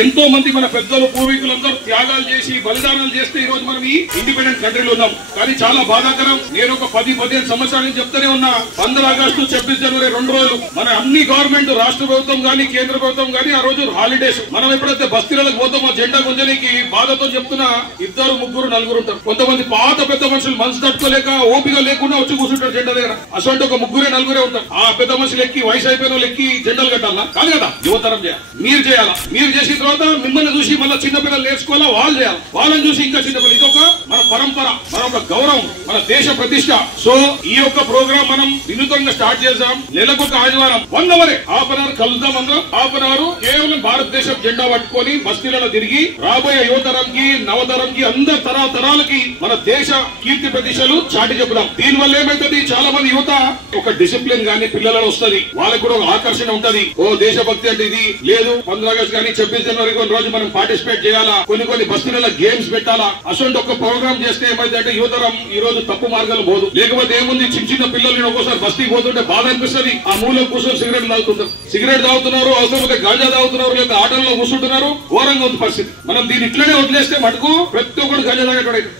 ఎంతో మంది మన పెద్దలు పూర్వీకులందరూ త్యాగాలు చేసి బలిదానాలు చేస్తే ఈ రోజు మనం ఈ ఇండిపెండెంట్ కంట్రీలో ఉన్నాం. కానీ చాలా బాధాకరం, నేను ఒక 10-15 సంవత్సరాల నుంచి చెప్తూనే ఉన్నా, 15 ఆగస్టు 26 జనవరి 2 రోజులు మన అన్ని గవర్నమెంట్ రాష్ట్ర ప్రభుత్వం గానీ కేంద్ర ప్రభుత్వం గానీ ఆ రోజు హాలిడేస్. మనం ఎప్పుడైతే బస్తీలకు పోతామో జెండా గుంజనికి బాధతో చెప్తున్నా 2, 3, 4 ఉంటారు. కొంతమంది పాత పెద్ద మనుషులు మనసు తట్టుకోలేక ఓపిక లేకుండా వచ్చి కూర్చుంటారు జెండా దగ్గర. అసలు ఒక 3, 4 ఉంటారు. ఆ పెద్ద మనుషులు ఎక్కి వయసు అయిపోయిన వాళ్ళు ఎక్కి జెండాలు కట్టాలా? కాదు కదా, యువతరం చేయాలి. మీరు చేయాలా? మీరు చేసిన తర్వాత మిమ్మల్ని చూసి మళ్ళీ చిన్నపిల్లలు నేర్చుకోవాలా, వాళ్ళు చేయాలి. వాళ్ళని చూసి ఇంకా చిన్నపిల్లలు. ఇదొక మన పరంపర, మన ఒక గౌరవం, మన దేశ ప్రతిష్ట. సో ఈ యొక్క ప్రోగ్రామ్ మనం వినూతంగా స్టార్ట్ చేద్దాం. నెలకొక ఆదివారం 1 అవర్ హాఫ్ అన్ అవర్ కలుద్దాం. అందరం హాఫ్ అన్ అవర్ కేవలం భారతదేశం జెండా పట్టుకొని బస్తీలలో తిరిగి రాబోయే యువతరంకి నవతరంకి అందరు తరాలకి మన దేశ కీర్తి ప్రతిష్టలు చాటి చెప్పుదాం. దీని వల్ల ఏమైతుంది, చాలా మంది యువత ఒక డిసిప్లిన్ గానీ పిల్లలలో వస్తుంది, వాళ్ళకు కూడా ఒక ఆకర్షణ ఉంటది. ఓ దేశభక్తి అంటే ఇది లేదు. 15 ఆగస్టు కానీ 26 జనవరి రోజు మనం పార్టిసిపేట్ చేయాలా, కొన్ని బస్తీలలో గేమ్స్ పెట్టాలా. అసలు ఒక ప్రోగ్రామ్ చేస్తే ఏమైందంటే యువతరం ఈ రోజు తప్పు మార్గాలు పోదు. లేకపోతే ఏముంది, చిన్న పిల్లలు ఒక్కోసారి బస్తీకి పోతుంటే బాధ అనిపిస్తుంది. ఆ మూల కూర్చొని సిగరెట్ తాగుతున్నారు, అవసరమైతే గాంజా తాగుతున్నారు, లేదా ఆటల్లో కూర్చుంటున్నారు. ఘోరంగా ఉంది పరిస్థితి. మనం దీన్ని ఇట్లనే వదిలేస్తే మటుకు ప్రతి ఒక్కరు గాంజా తాగేటోడు.